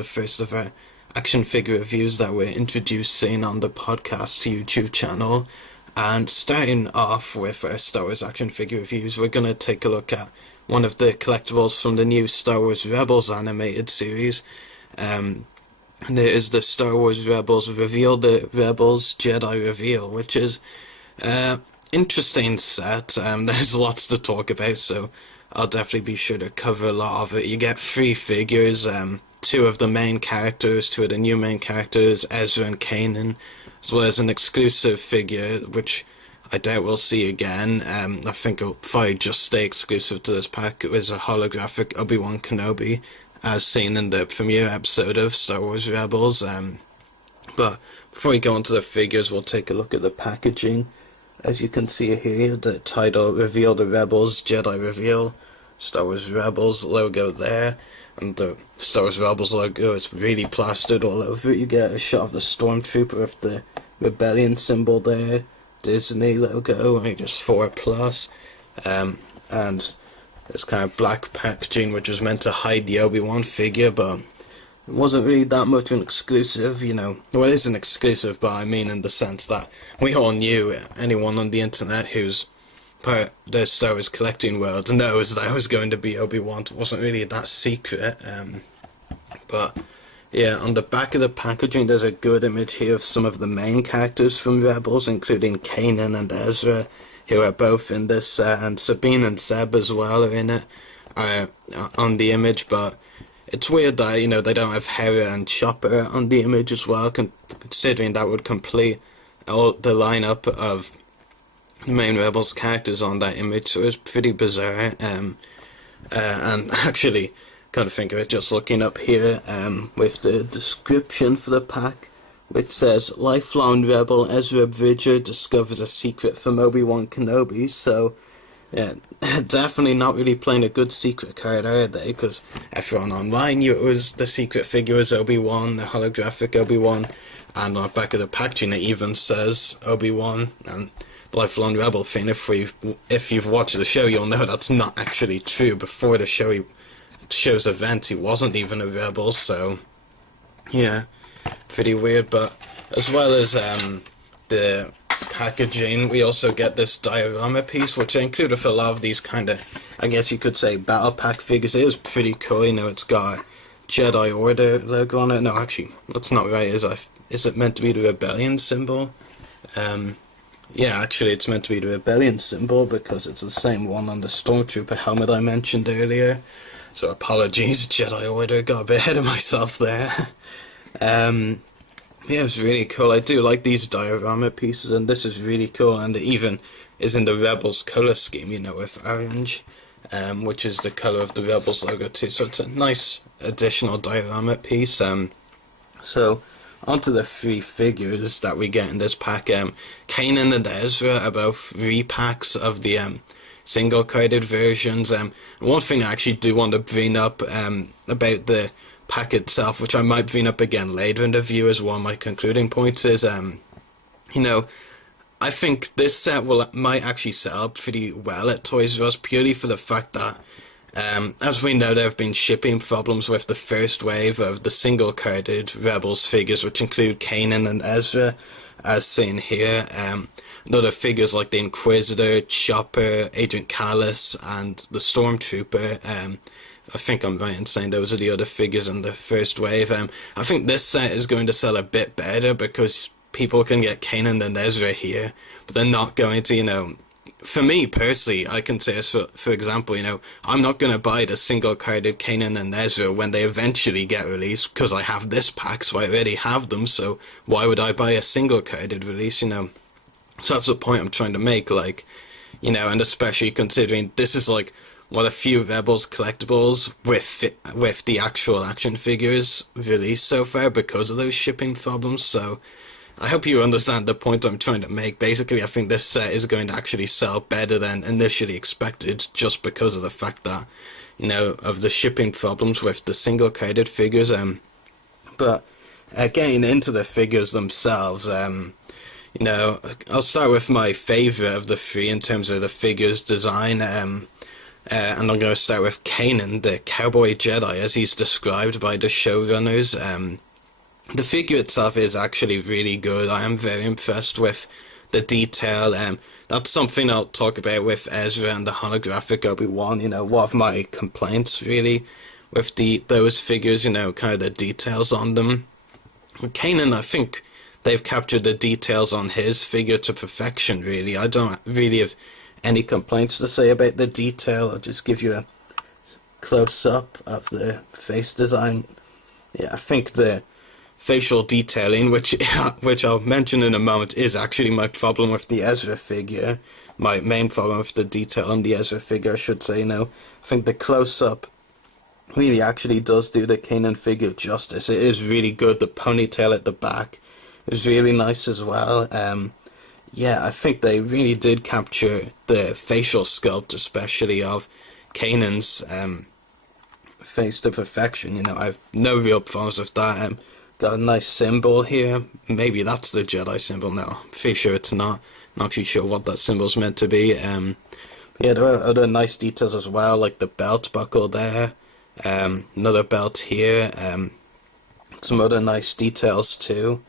the first of our action figure reviews that we're introducing on the podcast YouTube channel. And starting off with our Star Wars action figure reviews, we're going to take a look at one of the collectibles from the new Star Wars Rebels animated series. And there is the Star Wars Rebels Reveal the Rebels Jedi Reveal, which is interesting set. There's lots to talk about, so I'll definitely be sure to cover a lot of it. You get 3 figures, 2 of the main characters, 2 of the new main characters, Ezra and Kanan, as well as an exclusive figure, which I doubt we'll see again. I think it'll probably just stay exclusive to this pack. It was a holographic Obi-Wan Kenobi, as seen in the premiere episode of Star Wars Rebels. But before we go into the figures, we'll take a look at the packaging. As you can see here, the title, Reveal the Rebels, Jedi Reveal, Star Wars Rebels logo there, and the Star Wars Rebels logo is really plastered all over. You get a shot of the Stormtrooper with the Rebellion symbol there, Disney logo, and just 4+, and this kind of black packaging which was meant to hide the Obi-Wan figure, but it wasn't really that much an exclusive, Well, it is an exclusive, but I mean in the sense that we all knew, anyone on the internet who's part of the Star Wars collecting world knows that it was going to be Obi-Wan. It wasn't really that secret. But yeah, on the back of the packaging there's a good image here of some of the main characters from Rebels, including Kanan and Ezra, who are both in this set, and Sabine and Seb as well are in it, on the image, but it's weird that, they don't have Hera and Chopper on the image as well, considering that would complete all the lineup of the main Rebels characters on that image, so it's pretty bizarre. And actually, kind of think of it just looking up here, with the description for the pack, which says, lifelong Rebel Ezra Bridger discovers a secret from Obi-Wan Kenobi, so yeah, definitely not really playing a good secret card, are they? Because everyone online knew it was the secret figure was Obi-Wan, the holographic Obi-Wan, and on the back of the packaging it even says Obi-Wan, and lifelong Rebel fan. If you've watched the show, you'll know that's not actually true. Before the show's event, he wasn't even a Rebel, so yeah, pretty weird. But as well as the packaging, we also get this diorama piece, which I included for a lot of these kind of, I guess you could say, battle pack figures. It is pretty cool. It's got a Jedi Order logo on it. No, actually, that's not right. Is it meant to be the Rebellion symbol? Yeah, actually, it's meant to be the Rebellion symbol because it's the same one on the Stormtrooper helmet I mentioned earlier. So apologies, Jedi Order, got a bit ahead of myself there. Yeah, it's really cool. I do like these diorama pieces, and this is really cool, and it even is in the Rebels colour scheme, with orange, which is the colour of the Rebels logo too, so it's a nice additional diorama piece. So, onto the 3 figures that we get in this pack. Kanan and Ezra are both repacks of the single-carded versions. One thing I actually do want to bring up about the pack itself, which I might bring up again later in the review as one of my concluding points, is I think this set might actually sell pretty well at Toys R Us, purely for the fact that as we know, there have been shipping problems with the first wave of the single carded Rebels figures, which include Kanan and Ezra, as seen here. And other figures like the Inquisitor, Chopper, Agent Kallus, and the Stormtrooper. I think I'm right in saying those are the other figures in the first wave. I think this set is going to sell a bit better because people can get Kanan and Ezra here, but they're not going to, for me personally, I can say, for example, I'm not going to buy the single-carded Kanan and Ezra when they eventually get released, because I have this pack, so I already have them, so why would I buy a single-carded release, So that's the point I'm trying to make, and especially considering this is, one of the few Rebels collectibles with the actual action figures released so far because of those shipping problems, so I hope you understand the point I'm trying to make. Basically, I think this set is going to actually sell better than initially expected, just because of the fact that, of the shipping problems with the single-carded figures. But getting into the figures themselves, I'll start with my favourite of the 3 in terms of the figure's design. And I'm going to start with Kanan, the cowboy Jedi, as he's described by the showrunners. The figure itself is actually really good. I am very impressed with the detail. That's something I'll talk about with Ezra and the holographic Obi-Wan. One of my complaints, really, with those figures, kind of the details on them. With Kanan, I think they've captured the details on his figure to perfection, really. I don't really have any complaints to say about the detail. I'll just give you a close-up of the face design. Yeah, I think the facial detailing, which I'll mention in a moment, is actually my problem with the Ezra figure. My main problem with the detail on the Ezra figure, I should say. I think the close-up really actually does do the Kanan figure justice. It is really good. The ponytail at the back is really nice as well. Yeah, I think they really did capture the facial sculpt, especially of Kanan's face to perfection. I've no real problems with that. Got a nice symbol here. Maybe that's the Jedi symbol. No, I'm pretty sure it's not. Not too sure what that symbol's meant to be. Yeah, there are other nice details as well, like the belt buckle there. Another belt here. Some other nice details too.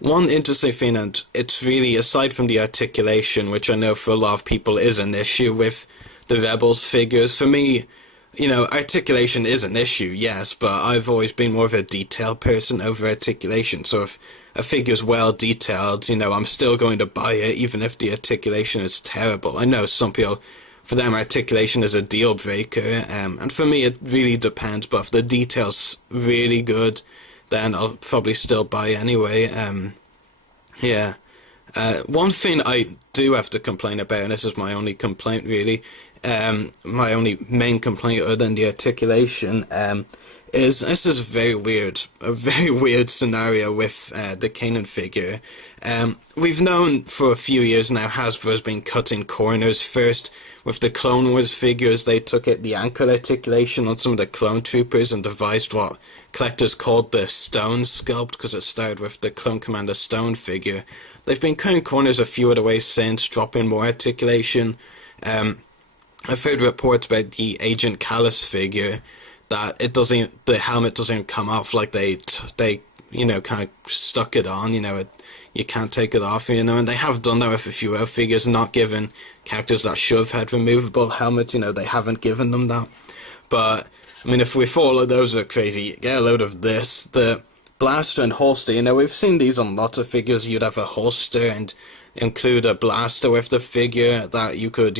One interesting thing, and it's really, aside from the articulation, which I know for a lot of people is an issue with the Rebels figures, for me, articulation is an issue, yes, but I've always been more of a detail person over articulation, so if a figure's well detailed, I'm still going to buy it, even if the articulation is terrible. I know some people, for them, articulation is a deal breaker, and for me it really depends, but if the detail's really good, then I'll probably still buy anyway. Yeah. One thing I do have to complain about, and this is my only complaint really, my only main complaint other than the articulation, is this is a very weird scenario with the Kanan figure. We've known for a few years now Hasbro's been cutting corners. First, with the Clone Wars figures, they took out the ankle articulation on some of the clone troopers and devised what collectors called the Stone sculpt, because it started with the Clone Commander Stone figure. They've been cutting corners a few other ways since, dropping more articulation. I've heard reports about the Agent Callus figure, that the helmet doesn't come off, like they kind of stuck it on, you can't take it off, and they have done that with a few other figures, not given characters that should have had removable helmets, they haven't given them that. But, if we all of those are crazy, get a load of this. The blaster and holster, we've seen these on lots of figures. You'd have a holster and include a blaster with the figure that you could,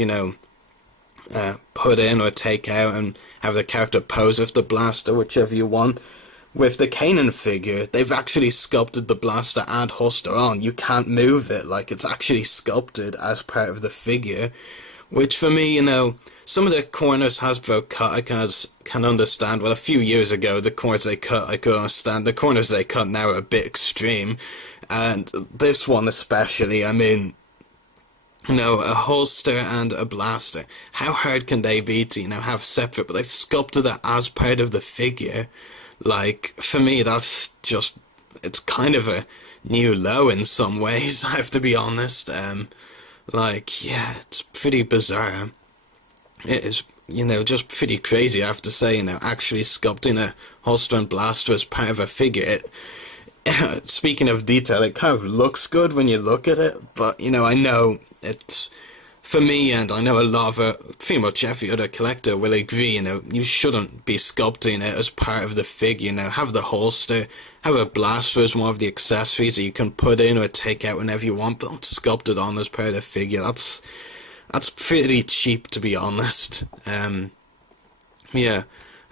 put in or take out and have the character pose with the blaster, whichever you want. With the Kanan figure, they've actually sculpted the blaster and holster on. You can't move it, like it's actually sculpted as part of the figure, which for me, some of the corners Hasbro cut I can understand. Well, a few years ago, the corners they cut I could understand. The corners they cut now are a bit extreme, and this one especially, a holster and a blaster. How hard can they be to, have separate, but they've sculpted that as part of the figure. Like, for me, that's just, it's kind of a new low in some ways, I have to be honest. Yeah, it's pretty bizarre. It is, just pretty crazy, I have to say, actually sculpting a holster and blaster as part of a figure. Speaking of detail, it kind of looks good when you look at it, but, I know it's, for me, and I know a lot of, pretty much every other collector will agree, you shouldn't be sculpting it as part of the figure, have the holster, have a blaster as one of the accessories that you can put in or take out whenever you want, but don't sculpt it on as part of the figure. That's pretty cheap, to be honest. Yeah,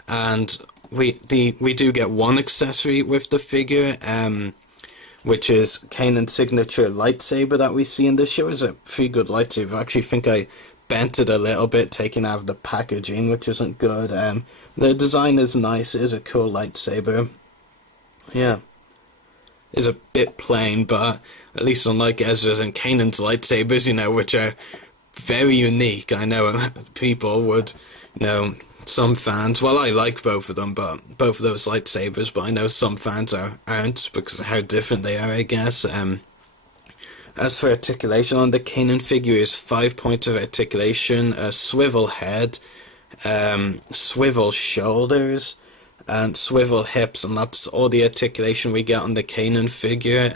and we do get one accessory with the figure, which is Kanan's signature lightsaber that we see in this show. It's a pretty good lightsaber. I actually think I bent it a little bit, taking out of the packaging, which isn't good. The design is nice. It is a cool lightsaber. Yeah. It's a bit plain, but at least unlike Ezra's and Kanan's lightsabers, which are very unique. I know people would, some fans, well, I like both of them, but both of those lightsabers, but I know some fans aren't because of how different they are, I guess. As for articulation on the Kanan figure is 5 points of articulation, a swivel head, swivel shoulders, and swivel hips, and that's all the articulation we get on the Kanan figure.